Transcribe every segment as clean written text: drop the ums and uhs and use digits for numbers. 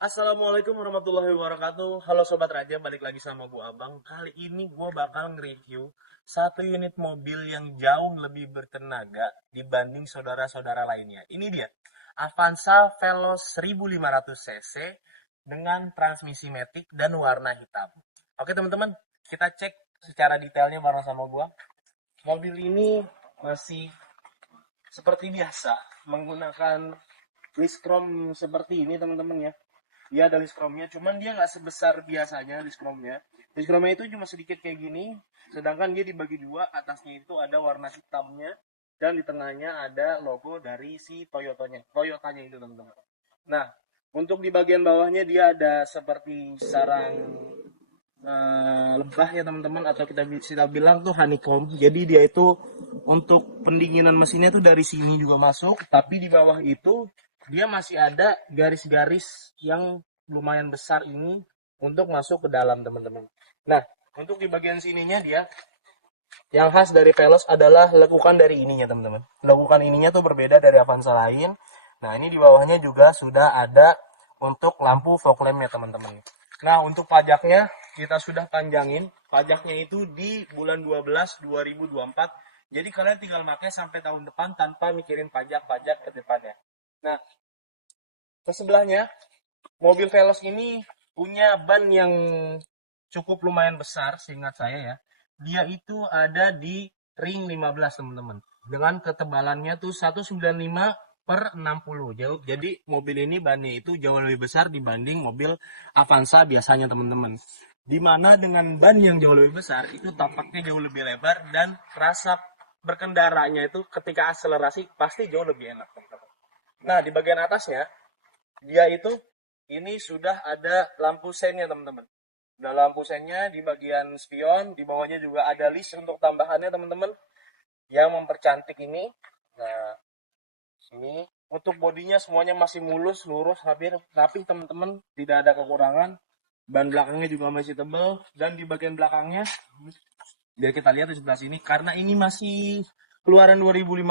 Assalamualaikum warahmatullahi wabarakatuh. Halo Sobat Raja, balik lagi sama gua Abang. Kali ini gua bakal nge-review satu unit mobil yang jauh lebih bertenaga dibanding saudara-saudara lainnya. Ini dia, Avanza Veloz 1500 cc dengan transmisi matic dan warna hitam. Oke teman-teman, kita cek secara detailnya bareng sama gua. Mobil ini masih seperti biasa menggunakan list chrome seperti ini teman-teman ya. Dia ada list chrome-nya, cuman dia nggak sebesar biasanya list chrome-nya. List chrome-nya itu cuma sedikit kayak gini, sedangkan dia dibagi dua, atasnya itu ada warna hitamnya dan di tengahnya ada logo dari si Toyotanya itu teman-teman. Nah, untuk di bagian bawahnya dia ada seperti sarang lebah ya teman-teman, atau kita bilang tuh honeycomb. Jadi dia itu untuk pendinginan mesinnya tuh dari sini juga masuk, tapi di bawah itu dia masih ada garis-garis yang lumayan besar ini untuk masuk ke dalam teman-teman. Nah, untuk di bagian sininya dia yang khas dari Veloz adalah lekukan dari ininya teman-teman. Lekukan ininya tuh berbeda dari Avanza lain. Nah, ini di bawahnya juga sudah ada untuk lampu fog lamp ya teman-teman. Nah, untuk pajaknya kita sudah panjangin. Pajaknya itu di bulan 12 2024. Jadi kalian tinggal pakai sampai tahun depan tanpa mikirin pajak-pajak ke depannya. Nah, ke sebelahnya mobil Veloz ini punya ban yang cukup lumayan besar seingat saya ya. Dia itu ada di ring 15 teman-teman. Dengan ketebalannya tuh 195 per 60 jauh. Jadi mobil ini bannya itu jauh lebih besar dibanding mobil Avanza biasanya teman-teman. Dimana dengan ban yang jauh lebih besar itu tampaknya jauh lebih lebar dan rasa berkendaranya itu ketika akselerasi pasti jauh lebih enak teman-teman. Nah di bagian atasnya dia itu ini sudah ada lampu seinnya teman-teman. Nah lampu seinnya di bagian spion, di bawahnya juga ada list untuk tambahannya teman-teman yang mempercantik ini. Nah ini untuk bodinya semuanya masih mulus, lurus, hampir rapi teman-teman, tidak ada kekurangan. Ban belakangnya juga masih tebal dan di bagian belakangnya biar kita lihat di sebelah sini karena ini masih keluaran 2015,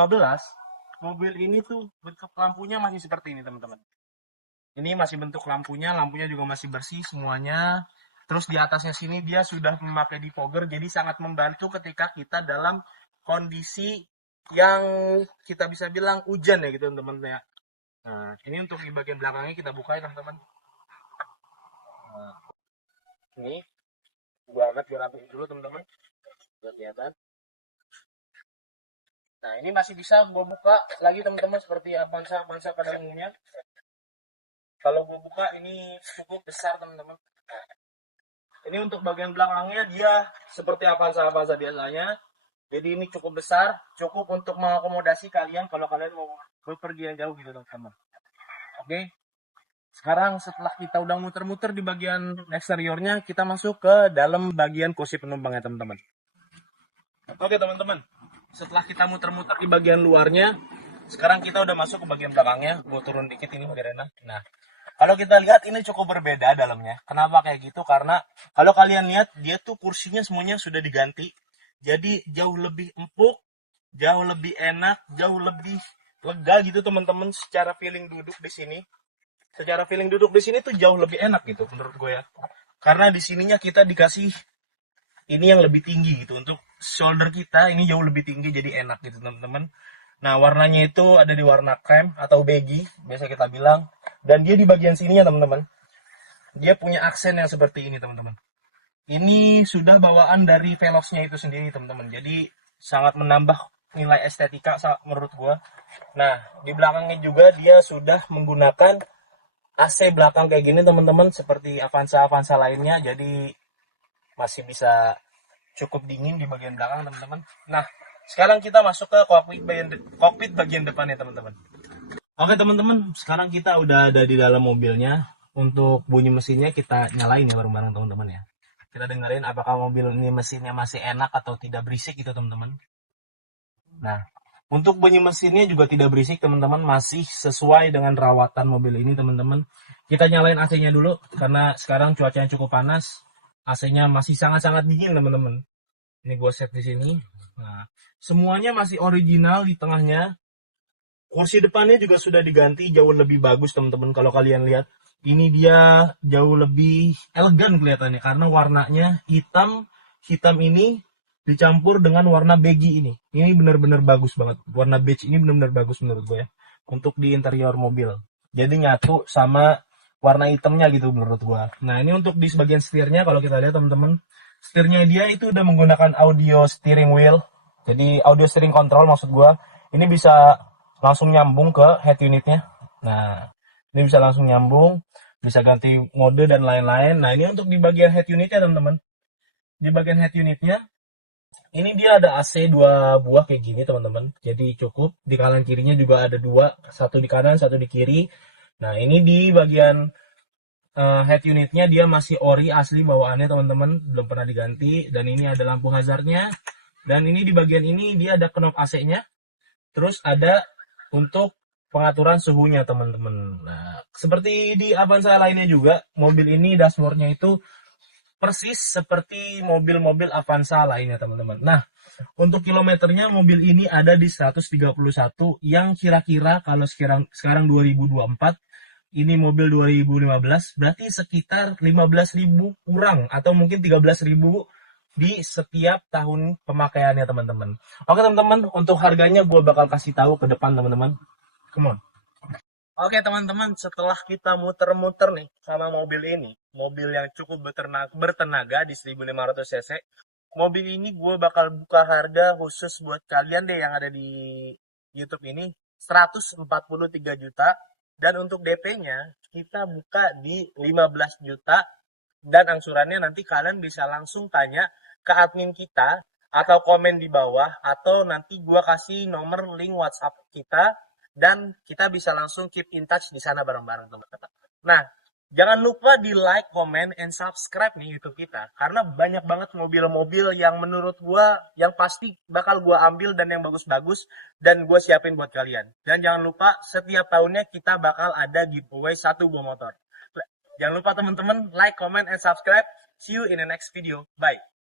mobil ini tuh bentuk lampunya masih seperti ini teman-teman. Ini masih bentuk lampunya juga masih bersih semuanya. Terus di atasnya sini dia sudah memakai defogger, jadi sangat membantu ketika kita dalam kondisi yang kita bisa bilang hujan ya gitu teman-teman ya. Nah, ini untuk di bagian belakangnya kita buka ya teman-teman. Nah, ini gua angkat biar rapi dulu teman-teman. Biar kelihatan. Nah, ini masih bisa gua buka lagi teman-teman seperti Avanza pada umumnya. Kalau gua buka ini cukup besar teman-teman. Ini untuk bagian belakangnya dia seperti Avanza biasanya. Jadi ini cukup besar, cukup untuk mengakomodasi kalian kalau kalian mau berpergian jauh gitu teman-teman. Oke. Sekarang setelah kita udah muter-muter di bagian eksteriornya, kita masuk ke dalam bagian kursi penumpangnya teman-teman. Oke teman-teman, setelah kita muter-muter di bagian luarnya, sekarang kita udah masuk ke bagian belakangnya. Gue turun dikit ini biar enak. Nah, kalau kita lihat ini cukup berbeda dalamnya. Kenapa kayak gitu? Karena kalau kalian lihat dia tuh kursinya semuanya sudah diganti. Jadi jauh lebih empuk, jauh lebih enak, jauh lebih lega gitu teman-teman secara feeling duduk di sini. Secara feeling duduk di sini tuh jauh lebih enak gitu menurut gue ya. Karena di sininya kita dikasih ini yang lebih tinggi gitu untuk shoulder kita ini jauh lebih tinggi jadi enak gitu teman-teman. Nah warnanya itu ada di warna krem atau beige biasa kita bilang, dan dia di bagian sininya teman-teman dia punya aksen yang seperti ini teman-teman. Ini sudah bawaan dari Veloznya itu sendiri teman-teman, jadi sangat menambah nilai estetika menurut gua. Nah di belakangnya juga dia sudah menggunakan AC belakang kayak gini teman-teman seperti Avanza lainnya, jadi masih bisa cukup dingin di bagian belakang teman-teman. Nah, sekarang kita masuk ke kokpit bagian depan ya teman-teman. Oke teman-teman, sekarang kita udah ada di dalam mobilnya. Untuk bunyi mesinnya kita nyalain ya bareng-bareng teman-teman ya. Kita dengerin apakah mobil ini mesinnya masih enak atau tidak berisik gitu teman-teman. Nah, untuk bunyi mesinnya juga tidak berisik teman-teman, masih sesuai dengan rawatan mobil ini teman-teman. Kita nyalain AC-nya dulu karena sekarang cuacanya cukup panas. AC-nya masih sangat-sangat dingin teman-teman. Ini gue set di sini. Nah, semuanya masih original di tengahnya. Kursi depannya juga sudah diganti jauh lebih bagus teman-teman kalau kalian lihat. ini dia jauh lebih elegan kelihatannya karena warnanya hitam ini dicampur dengan warna beige ini. Ini benar-benar bagus banget. Warna beige ini benar-benar bagus menurut gue ya untuk di interior mobil. Jadi nyatu sama warna hitamnya gitu menurut gue. Nah, ini untuk di sebagian setirnya kalau kita lihat teman-teman, setirnya dia itu udah menggunakan audio steering wheel. Jadi audio steering control maksud gue. Ini bisa langsung nyambung ke head unitnya. Nah, ini bisa langsung nyambung, bisa ganti mode dan lain-lain. Nah, ini untuk di bagian head unitnya teman-teman. Di bagian head unitnya, ini dia ada AC 2 buah kayak gini teman-teman. Jadi cukup. Di kanan kirinya juga ada 2, satu di kanan, satu di kiri. Nah, ini di bagian head unitnya dia masih ori asli bawaannya teman-teman, belum pernah diganti. Dan ini ada lampu hazardnya. Dan ini di bagian ini dia ada knob AC-nya. Terus ada untuk pengaturan suhunya teman-teman. Nah, seperti di Avanza lainnya juga, mobil ini dashboardnya itu persis seperti mobil-mobil Avanza lainnya teman-teman. Nah, untuk kilometernya mobil ini ada di 131 yang kira-kira kalau sekarang 2024, ini mobil 2015, berarti sekitar 15.000 kurang atau mungkin 13.000 di setiap tahun pemakaiannya teman-teman. Oke teman-teman, untuk harganya gue bakal kasih tahu ke depan teman-teman. Come on. Oke teman-teman, setelah kita muter-muter nih sama mobil ini, mobil yang cukup bertenaga di 1500 cc, mobil ini gue bakal buka harga khusus buat kalian deh yang ada di YouTube ini 143 juta, dan untuk DP-nya kita buka di 15 juta, dan angsurannya nanti kalian bisa langsung tanya ke admin kita atau komen di bawah, atau nanti gua kasih nomor link WhatsApp kita dan kita bisa langsung keep in touch di sana bareng-bareng teman-teman. Nah, jangan lupa di like, comment, and subscribe nih YouTube kita, karena banyak banget mobil-mobil yang menurut gua yang pasti bakal gua ambil dan yang bagus-bagus dan gua siapin buat kalian. Dan jangan lupa setiap tahunnya kita bakal ada giveaway 1 buah motor. Jangan lupa teman-teman like, comment, and subscribe. See you in the next video. Bye.